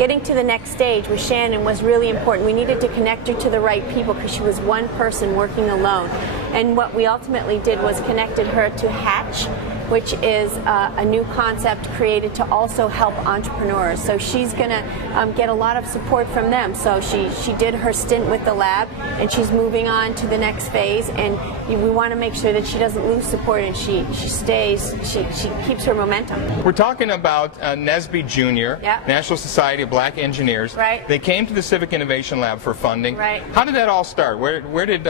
getting to the next stage with Shannon was really important. We needed to connect her to the right people because she was one person working alone. And what we ultimately did was connected her to Hatch, which is a new concept created to also help entrepreneurs. So she's going to get a lot of support from them. So she did her stint with the lab, and she's moving on to the next phase. And we want to make sure that she doesn't lose support and she stays, she keeps her momentum. We're talking about Nesby Jr., Yep. National Society of Black Engineers. Right. They came to the Civic Innovation Lab for funding. Right. How did that all start? Where did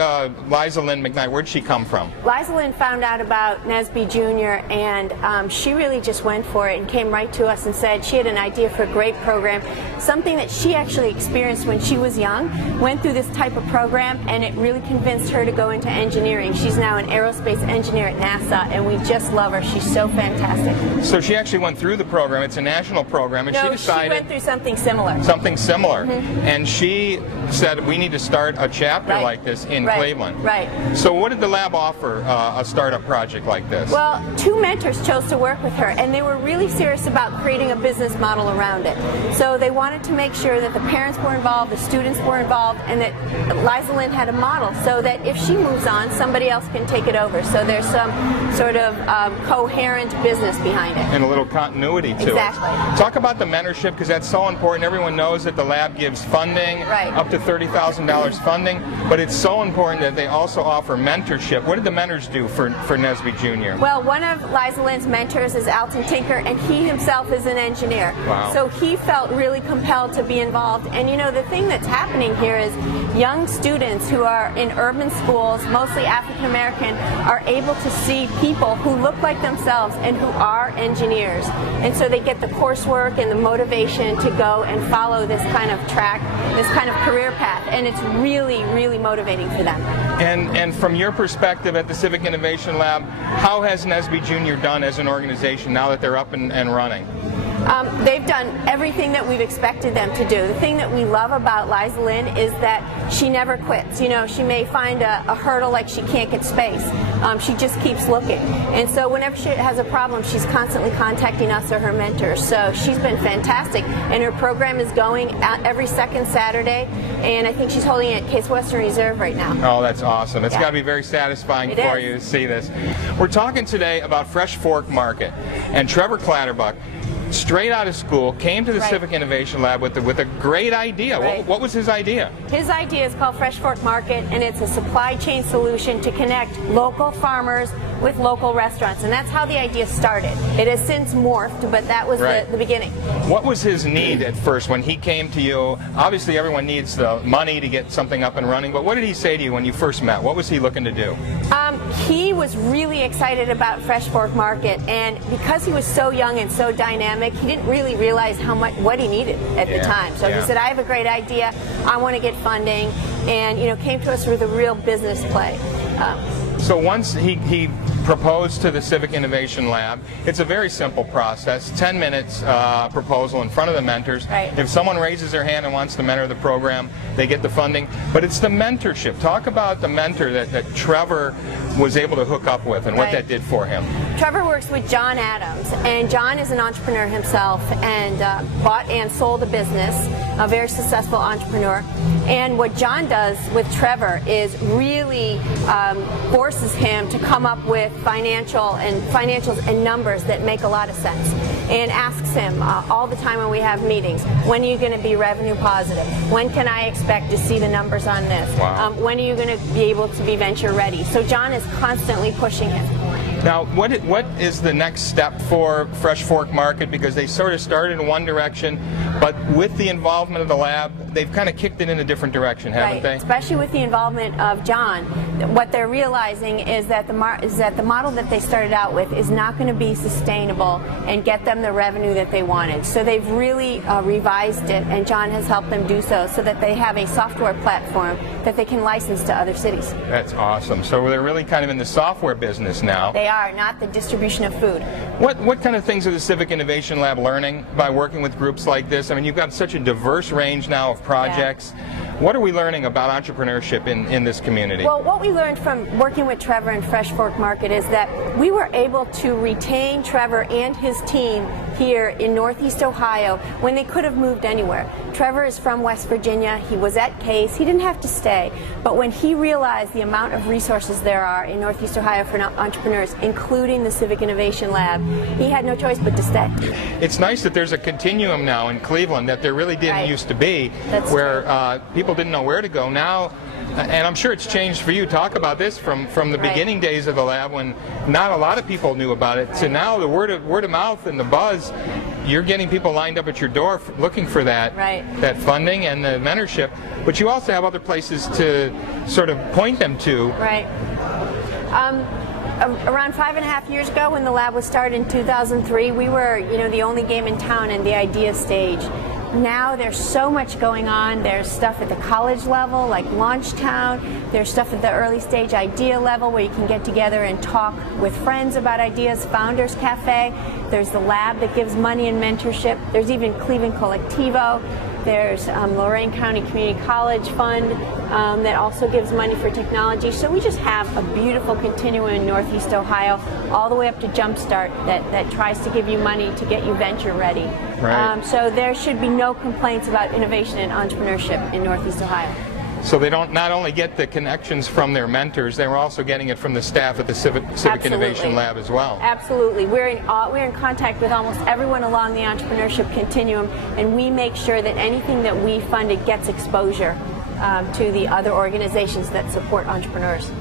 Liza Lynn McKnight, where did she come from? Liza Lynn found out about Nesby Jr. and she really just went for it and came right to us and said she had an idea for a great program, something that she actually experienced when she was young, went through this type of program, and it really convinced her to go into engineering. She's now an aerospace engineer at NASA, and we just love her. She's so fantastic. So she actually went through the program. It's a national program, and No, she decided... she went through something similar. Something similar. Mm-hmm. And she said, we need to start a chapter Right. like this in Right. Cleveland. Right. So what did the lab offer a startup project like this? Well, two mentors chose to work with her, and they were really serious about creating a business model around it. So they wanted to make sure that the parents were involved, the students were involved, and that Liza Lynn had a model so that if she moves on, somebody else can take it over. So there's some sort of coherent business behind it. And a little continuity to Exactly. it. Talk about the mentorship, because that's so important. Everyone knows that the lab gives funding, Right. up to $30,000 funding, but it's so important that they also offer mentorship. What did the mentors do for Nesby Jr.? Well, one of Liza Lynn's mentors is Alton Tinker, and he himself is an engineer. Wow. So he felt really compelled to be involved. And you know, the thing that's happening here is young students who are in urban schools, mostly African American, are able to see people who look like themselves and who are engineers. And so they get the coursework and the motivation to go and follow this kind of track, this kind of career path. And it's really, really motivating for them. And from your perspective at the Civic Innovation Lab, how has Nesby Jr. done as an organization now that they're up and running? They've done everything that we've expected them to do. The thing that we love about Liza Lynn is that she never quits. You know, she may find a hurdle like she can't get space. She just keeps looking. And so whenever she has a problem, she's constantly contacting us or her mentors. So she's been fantastic. And her program is going out every second Saturday. And I think she's holding it at Case Western Reserve right now. Oh, that's awesome. It's Yeah. got to be very satisfying It for is. you to see this. We're talking today about Fresh Fork Market. And Trevor Clatterbuck, straight out of school, came to the Right. Civic Innovation Lab with a great idea. Right. What was his idea? His idea is called Fresh Fork Market, and it's a supply chain solution to connect local farmers with local restaurants. And that's how the idea started. It has since morphed, but that was Right. the beginning. What was his need at first when he came to you? Obviously, everyone needs the money to get something up and running, but what did he say to you when you first met? What was he looking to do? He was really excited about Fresh Fork Market, and because he was so young and so dynamic, he didn't really realize what he needed at the time. So he said, I have a great idea, I want to get funding, and you know, came to us with a real business play. So once he proposed to the Civic Innovation Lab, it's a very simple process, 10 minutes proposal in front of the mentors. Right. If someone raises their hand and wants to mentor the program, they get the funding. But it's the mentorship. Talk about the mentor that Trevor was able to hook up with and what Right. that did for him. Trevor works with John Adams, and John is an entrepreneur himself and bought and sold a business, a very successful entrepreneur. And what John does with Trevor is really forces him to come up with financials and numbers that make a lot of sense, and asks him all the time when we have meetings, when are you going to be revenue positive? When can I expect to see the numbers on this? Wow. When are you going to be able to be venture ready? So John is constantly pushing him. Now, what is the next step for Fresh Fork Market? Because they sort of started in one direction, but with the involvement of the lab, they've kind of kicked it in a different direction, haven't they? Especially with the involvement of John. What they're realizing is that the model that they started out with is not going to be sustainable and get them the revenue that they wanted. So they've really revised it, and John has helped them do so that they have a software platform that they can license to other cities. That's awesome. So they're really kind of in the software business now. They are, not the distribution of food. What kind of things are the Civic Innovation Lab learning by working with groups like this? I mean, you've got such a diverse range now of projects. Yeah. What are we learning about entrepreneurship in this community? Well, what we learned from working with Trevor and Fresh Fork Market is that we were able to retain Trevor and his team here in Northeast Ohio when they could have moved anywhere. Trevor is from West Virginia. He was at Case. He didn't have to stay. But when he realized the amount of resources there are in Northeast Ohio for entrepreneurs, including the Civic Innovation Lab, he had no choice but to stay. It's nice that there's a continuum now in Cleveland that there really didn't used to be, where people didn't know where to go. Now, and I'm sure it's changed for you. Talk about this from the beginning days of the lab when not a lot of people knew about it, to now the word of mouth and the buzz. You're getting people lined up at your door looking for that that funding and the mentorship, but you also have other places to sort of point them to. Right. Around 5.5 years ago, when the lab was started in 2003, we were, the only game in town in the idea stage. Now there's so much going on. There's stuff at the college level, like Launchtown. There's stuff at the early stage idea level where you can get together and talk with friends about ideas, Founders Cafe. There's the lab that gives money and mentorship. There's even Cleveland Collectivo. There's Lorain County Community College Fund that also gives money for technology. So we just have a beautiful continuum in Northeast Ohio, all the way up to Jumpstart that tries to give you money to get you venture ready. Right. So there should be no complaints about innovation and entrepreneurship in Northeast Ohio. So they don't not only get the connections from their mentors, they're also getting it from the staff at the Civic Innovation Lab as well. Absolutely. We're in contact with almost everyone along the entrepreneurship continuum, and we make sure that anything that we funded gets exposure to the other organizations that support entrepreneurs.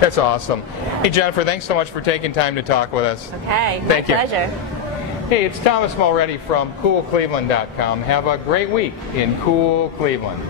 That's awesome. Hey, Jennifer, thanks so much for taking time to talk with us. Okay, my Thank you. pleasure. Hey, it's Thomas Mulready from CoolCleveland.com. Have a great week in Cool Cleveland.